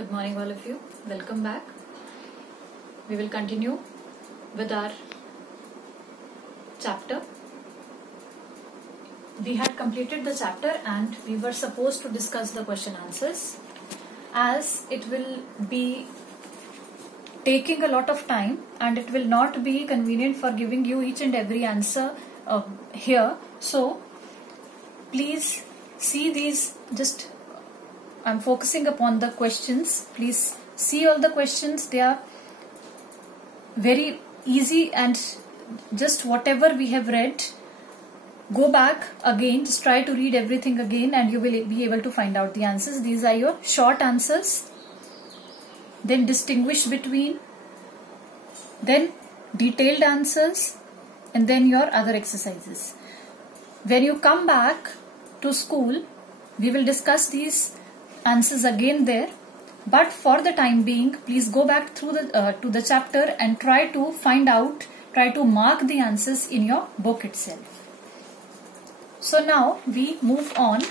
Good morning all of you. Welcome back. We will continue with our chapter. We had completed the chapter and we were supposed to discuss the question answers. As it will be taking a lot of time and it will not be convenient for giving you each and every answer here. So please see these, I'm focusing upon the questions. Please see all the questions. They are very easy and just whatever we have read, go back again, just try to read everything again and you will be able to find out the answers. These are your short answers. Then distinguish between, then detailed answers, and then your other exercises. When you come back to school, we will discuss these answers again there. But for the time being, please go back through to the chapter and try to mark the answers in your book itself. So now we move on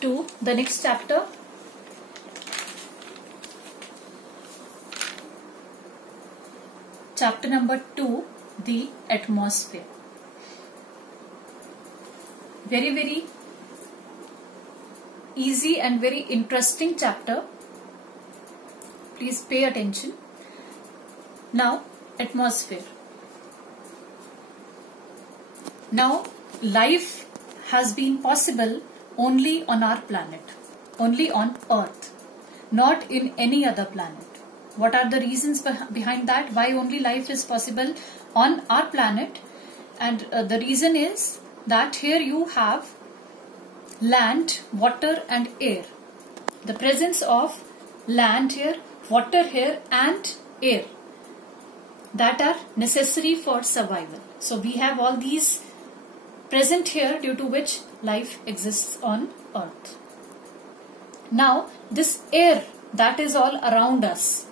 to the next chapter. Chapter number 2, the atmosphere. Very, very easy and very interesting chapter. Please pay attention. Now, atmosphere. Now, life has been possible only on our planet, only on Earth, not in any other planet. What are the reasons behind that? Why only life is possible on our planet? And the reason is that here you have land, water and air. The presence of land here, water here and air that are necessary for survival. So we have all these present here due to which life exists on Earth. Now this air that is all around us,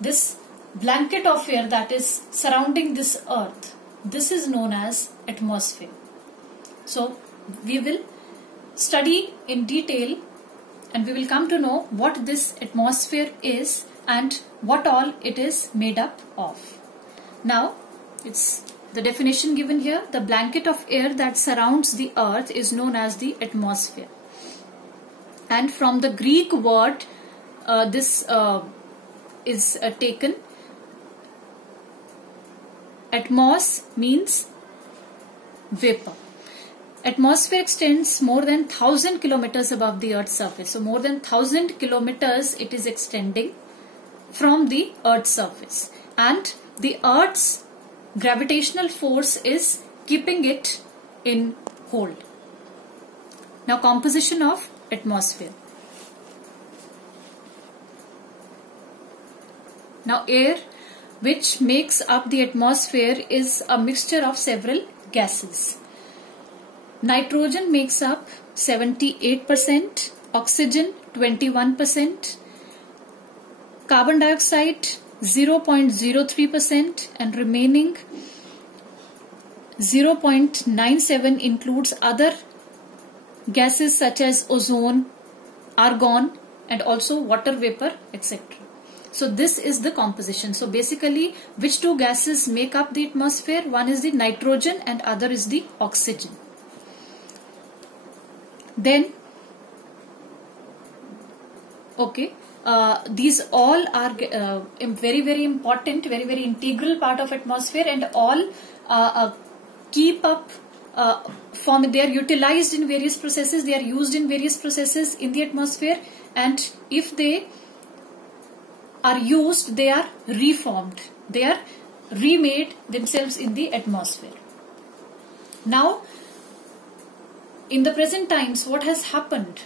this blanket of air that is surrounding this Earth, this is known as atmosphere. So we will study in detail and we will come to know what this atmosphere is and what all it is made up of. Now it's the definition given here. The blanket of air that surrounds the Earth is known as the atmosphere. And from the Greek word this is taken. Atmos means vapor. Atmosphere extends more than 1,000 kilometers above the Earth's surface. So more than 1,000 kilometers it is extending from the Earth's surface. And the Earth's gravitational force is keeping it in hold. Now composition of atmosphere. Now air which makes up the atmosphere is a mixture of several gases. Nitrogen makes up 78%, oxygen 21%, carbon dioxide 0.03% and remaining 0.97 includes other gases such as ozone, argon and also water vapor, etc. So this is the composition. So basically which two gases make up the atmosphere? One is the nitrogen and other is the oxygen. Then these all are very, very important, very, very integral part of atmosphere and all keep up they are utilized in various processes, they are used in various processes in the atmosphere, and if they are used, they are reformed, they are remade themselves in the atmosphere. Now in the present times, what has happened?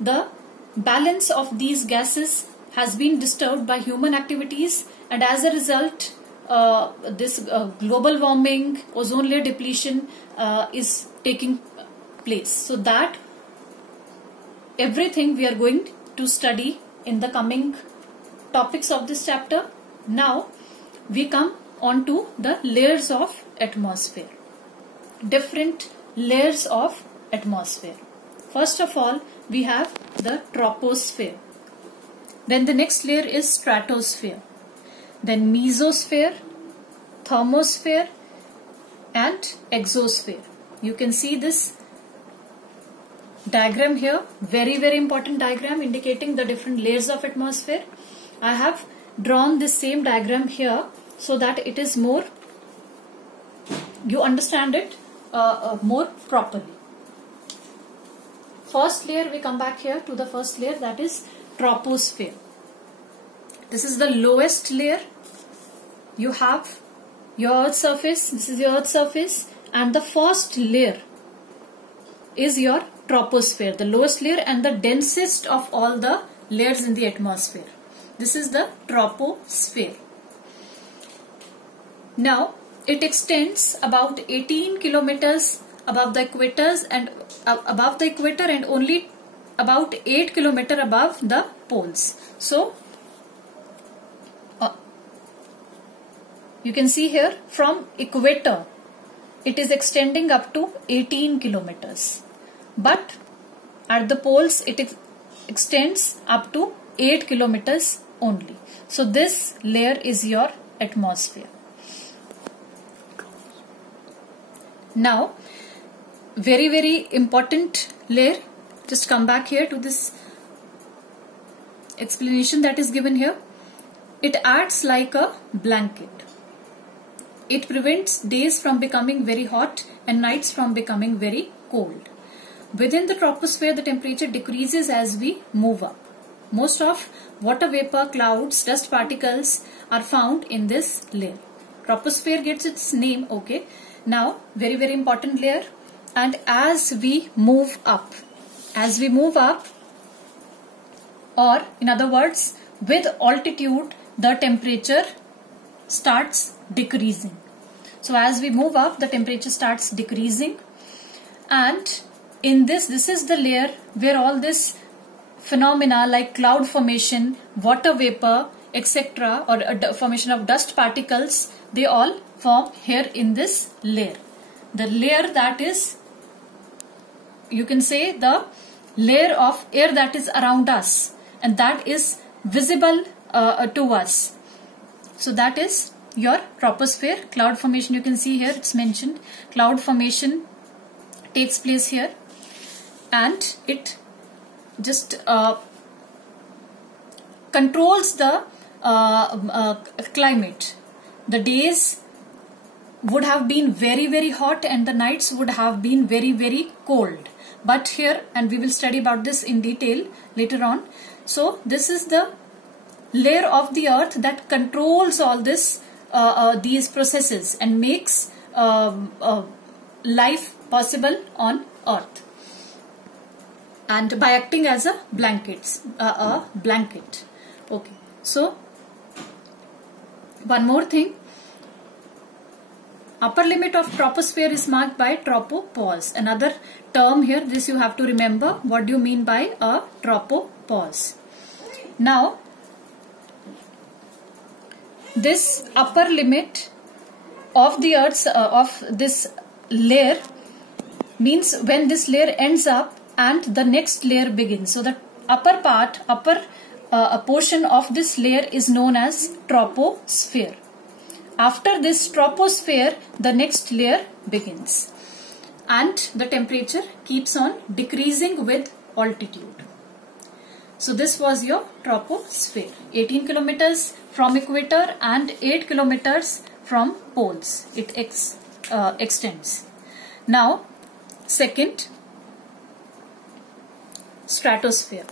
The balance of these gases has been disturbed by human activities, and as a result, this global warming, ozone layer depletion is taking place. So that everything we are going to study in the coming topics of this chapter. Now we come on to the layers of atmosphere. Different layers of atmosphere. First of all, we have the troposphere. Then the next layer is stratosphere. Then mesosphere, thermosphere and exosphere. You can see this diagram here, very important diagram indicating the different layers of atmosphere. I have drawn this same diagram here so that it is more, you understand it more properly. First layer, we come back here to the first layer, that is troposphere. This is the lowest layer. You have your Earth's surface, this is your Earth's surface, and the first layer is your troposphere, the lowest layer and the densest of all the layers in the atmosphere. This is the troposphere. Now, it extends about 18 kilometers above the equators and only about 8 kilometers above the poles. So, you can see here from equator, it is extending up to 18 kilometers. But at the poles, it extends up to 8 kilometers only. So this layer is your atmosphere. Now, very important layer. Just come back here to this explanation that is given here. It acts like a blanket. It prevents days from becoming very hot and nights from becoming very cold. Within the troposphere, the temperature decreases as we move up. Most of water vapor, clouds, dust particles are found in this layer. Troposphere gets its name, okay. Now, very important layer. And as we move up, or in other words, with altitude, the temperature starts decreasing. So as we move up, the temperature starts decreasing, and in this is the layer where all this phenomena like cloud formation, water vapor, etc., or formation of dust particles, they all form here in this layer. The layer that is, you can say, the layer of air that is around us and that is visible to us. So that is your troposphere. Cloud formation, you can see here it's mentioned. Cloud formation takes place here and it just controls the climate. The days would have been very hot and the nights would have been very cold. But here, and we will study about this in detail later on. So this is the layer of the earth that controls all this these processes and makes life possible on earth, and by acting as a blanket. Okay, so one more thing, upper limit of troposphere is marked by tropopause. Another term here, this you have to remember. What do you mean by a tropopause? Now, this upper limit of the Earth's of this layer means when this layer ends up and the next layer begins. So the upper portion of this layer is known as troposphere. After this troposphere, the next layer begins, and the temperature keeps on decreasing with altitude. So this was your troposphere, 18 kilometers from equator and 8 kilometers from poles. It extends. Now, second, stratosphere.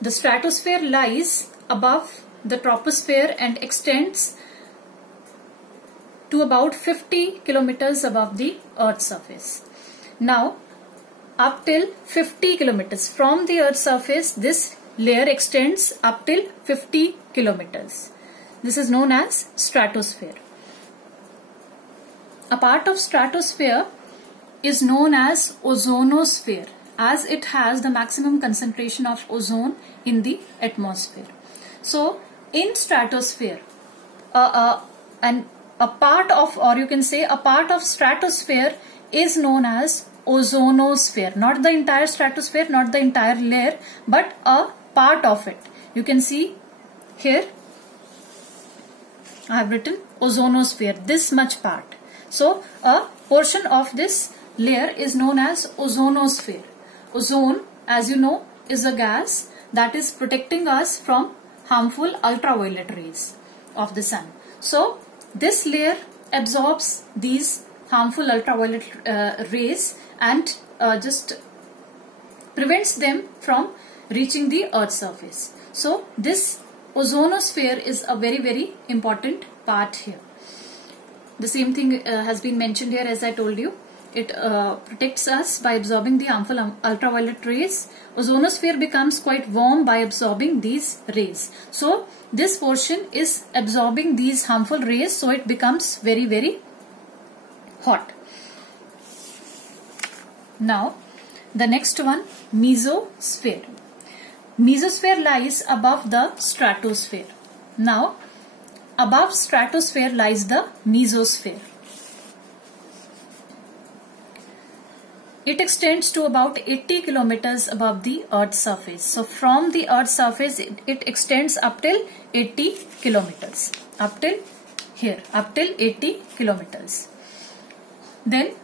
The stratosphere lies above the troposphere and extends to about 50 kilometers above the Earth's surface. Now, up till 50 kilometers from the Earth's surface, this layer extends up till 50 kilometers. This is known as stratosphere. A part of stratosphere is known as ozonosphere, as it has the maximum concentration of ozone in the atmosphere. So, in stratosphere, and a part of, or you can say a part of stratosphere is known as ozonosphere. Not the entire stratosphere, not the entire layer, but a part of it. You can see here I have written ozonosphere, this much part. So a portion of this layer is known as ozonosphere. Ozone, as you know, is a gas that is protecting us from harmful ultraviolet rays of the sun. So this layer absorbs these harmful ultraviolet rays and just prevents them from reaching the Earth's surface. So this ozonosphere is a very, very important part here. The same thing has been mentioned here, as I told you. It protects us by absorbing the harmful ultraviolet rays. Ozonosphere becomes quite warm by absorbing these rays. So this portion is absorbing these harmful rays, so it becomes very, very hot. Now the next one, mesosphere. Mesosphere lies above the stratosphere. Now above stratosphere lies the mesosphere. It extends to about 80 kilometers above the Earth's surface. So from the Earth's surface it extends up till 80 kilometers. Up till here, up till 80 kilometers. Then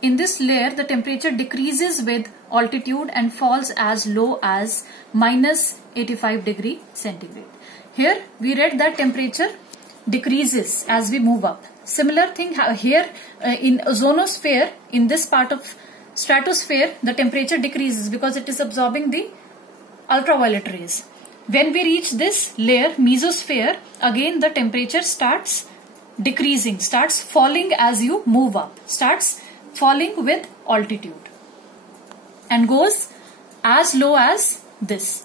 in this layer the temperature decreases with altitude and falls as low as minus 85 degree centigrade. Here we read that temperature decreases as we move up. Similar thing here in ozonosphere, in this part of stratosphere, the temperature decreases because it is absorbing the ultraviolet rays. When we reach this layer, mesosphere, again the temperature starts decreasing, starts falling as you move up, starts falling with altitude and goes as low as this.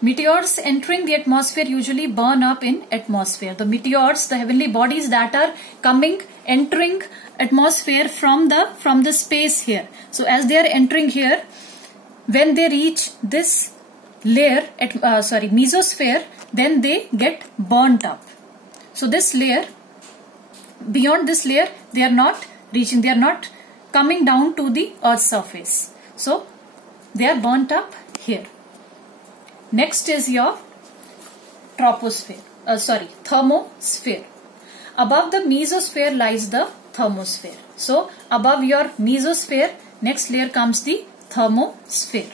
Meteors entering the atmosphere usually burn up in atmosphere. The meteors, the heavenly bodies that are coming, entering atmosphere from the space here. So as they are entering here, when they reach this layer, mesosphere, then they get burnt up. So this layer, beyond this layer, they are not reaching, they are not coming down to the Earth's surface. So they are burnt up here. Next is your thermosphere. Above the mesosphere lies the thermosphere. So above your mesosphere, next layer comes the thermosphere,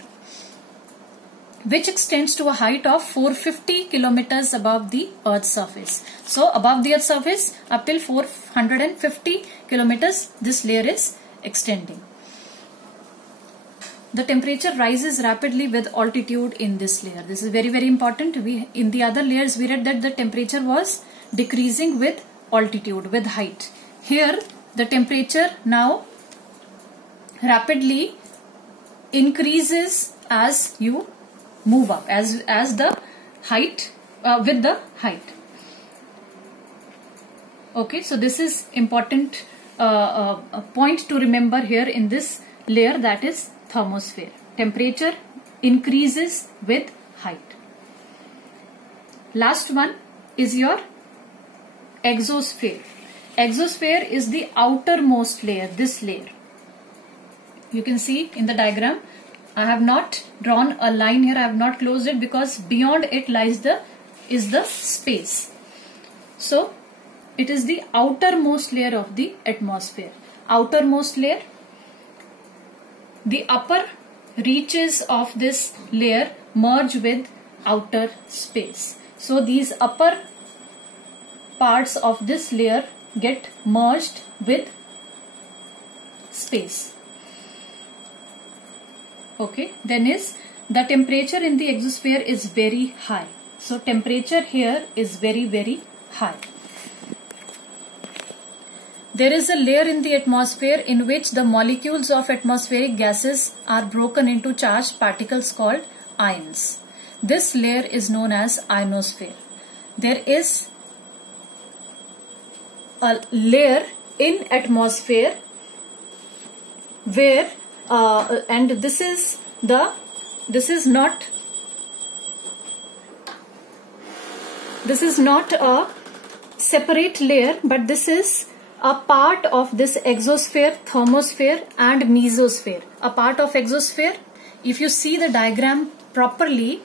which extends to a height of 450 kilometers above the Earth's surface. So above the Earth's surface, up till 450 kilometers, this layer is extending. The temperature rises rapidly with altitude in this layer. This is very, very important. In the other layers we read that the temperature was decreasing with altitude, with height. Here the temperature now rapidly increases as you move up, as the height, with the height. Okay, so this is important point to remember here in this layer, that is thermosphere. Temperature increases with height. Last one is your exosphere. Exosphere is the outermost layer, this layer. You can see in the diagram, I have not drawn a line here, I have not closed it because beyond it lies the space. So it is the outermost layer of the atmosphere. Outermost layer, the upper reaches of this layer merge with outer space. So these upper parts of this layer get merged with space. Okay, then is the temperature in the exosphere is very high. So temperature here is very, very high. There is a layer in the atmosphere in which the molecules of atmospheric gases are broken into charged particles called ions. This layer is known as ionosphere. There is a layer in atmosphere where and this is not a separate layer, but this is a part of this exosphere, thermosphere and mesosphere. A part of exosphere, if you see the diagram properly,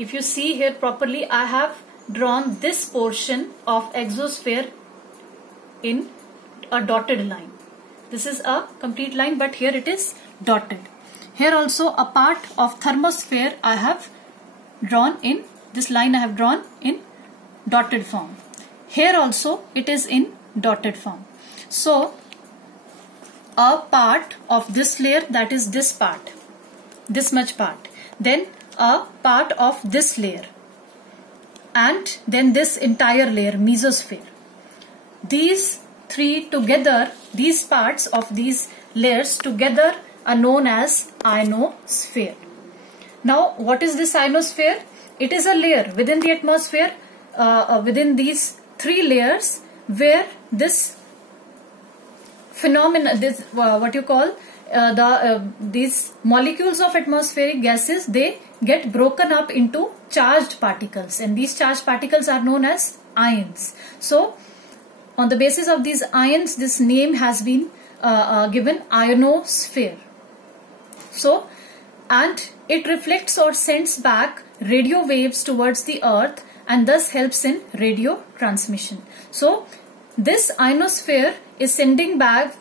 if you see here properly, I have drawn this portion of exosphere in a dotted line. This is a complete line, but here it is dotted. Here also a part of thermosphere I have drawn in this line. I have drawn in dotted form. Here also it is in dotted form. So a part of this layer, that is this part, this much part, then a part of this layer, and then this entire layer, mesosphere. These three together, these parts of these layers together are known as ionosphere. Now what is this ionosphere? It is a layer within the atmosphere, within these three layers, where this phenomena, this what you call these molecules of atmospheric gases, they get broken up into charged particles, and these charged particles are known as ions. So on the basis of these ions, this name has been given ionosphere. So, and it reflects or sends back radio waves towards the earth and thus helps in radio transmission. So this ionosphere is sending back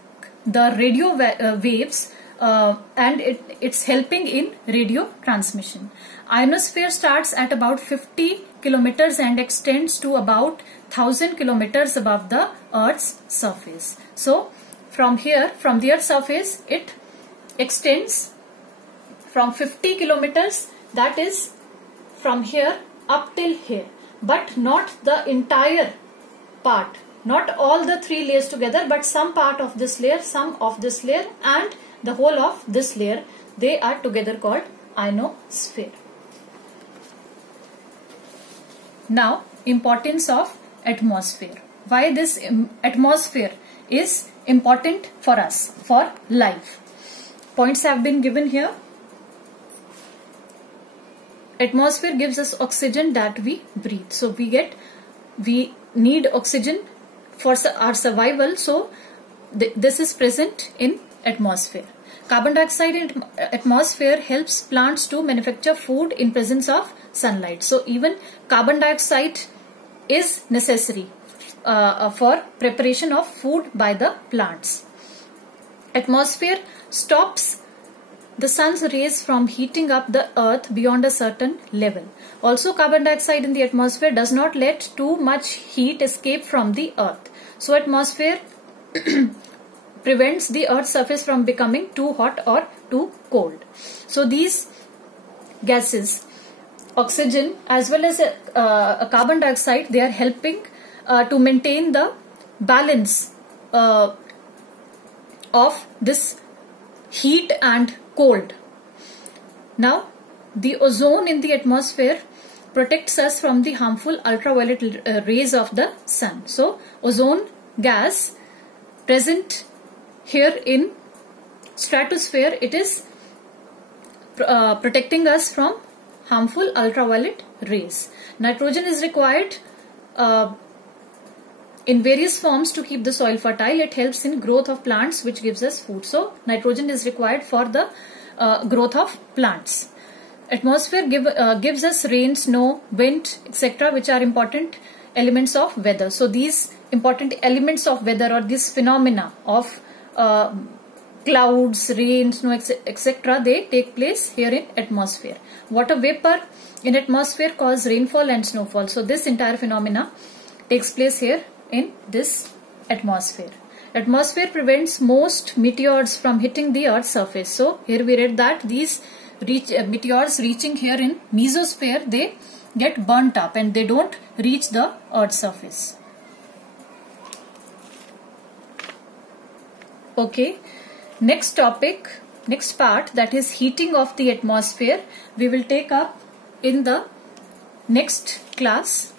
the radio waves and it's helping in radio transmission. Ionosphere starts at about 50 kilometers and extends to about 1000 kilometers above the Earth's surface. So from here, from the Earth's surface, it extends from 50 kilometers, that is from here up till here, but not the entire part, not all the three layers together, but some part of this layer, some of this layer, and the whole of this layer, they are together called ionosphere. Now, importance of atmosphere. Why this atmosphere is important for us, for life. Points have been given here. Atmosphere gives us oxygen that we breathe. So we need oxygen for our survival. So this is present in atmosphere. Carbon dioxide in atmosphere helps plants to manufacture food in presence of sunlight. So even carbon dioxide is necessary for preparation of food by the plants. Atmosphere stops the sun's rays from heating up the earth beyond a certain level. Also, carbon dioxide in the atmosphere does not let too much heat escape from the earth. So atmosphere prevents the earth's surface from becoming too hot or too cold. So these gases, oxygen as well as carbon dioxide, they are helping to maintain the balance of this heat and cold. Now, the ozone in the atmosphere protects us from the harmful ultraviolet rays of the sun. So, ozone gas present here in stratosphere, it is protecting us from harmful ultraviolet rays. Nitrogen is required in various forms to keep the soil fertile. It helps in growth of plants, which gives us food. So nitrogen is required for the growth of plants. Atmosphere gives us rain, snow, wind, etc., which are important elements of weather. So these important elements of weather, or this phenomena of clouds, rain, snow, etc., they take place here in atmosphere. Water vapor in atmosphere cause rainfall and snowfall. So this entire phenomena takes place here in this atmosphere. Atmosphere prevents most meteors from hitting the Earth's surface. So here we read that these meteors reaching here in mesosphere, they get burnt up and they don't reach the Earth's surface. Okay, next topic, next part, that is heating of the atmosphere, we will take up in the next class.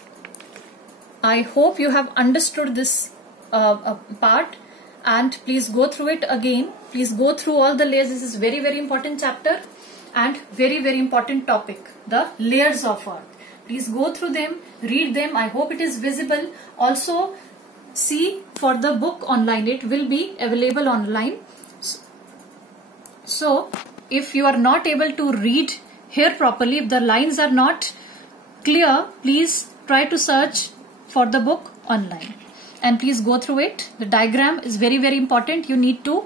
I hope you have understood this part, and please go through it again. Please go through all the layers. This is very, very important chapter and very, very important topic, the layers of Earth. Please go through them, read them. I hope it is visible. Also see for the book online. It will be available online. So if you are not able to read here properly, if the lines are not clear, please try to search for the book online and please go through it. The diagram is very, very important. You need to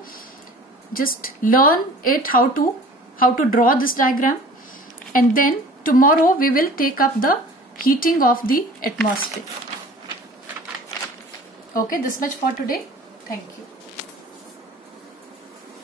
just learn it, how to draw this diagram, and then tomorrow we will take up the heating of the atmosphere. Okay, this much for today. Thank you.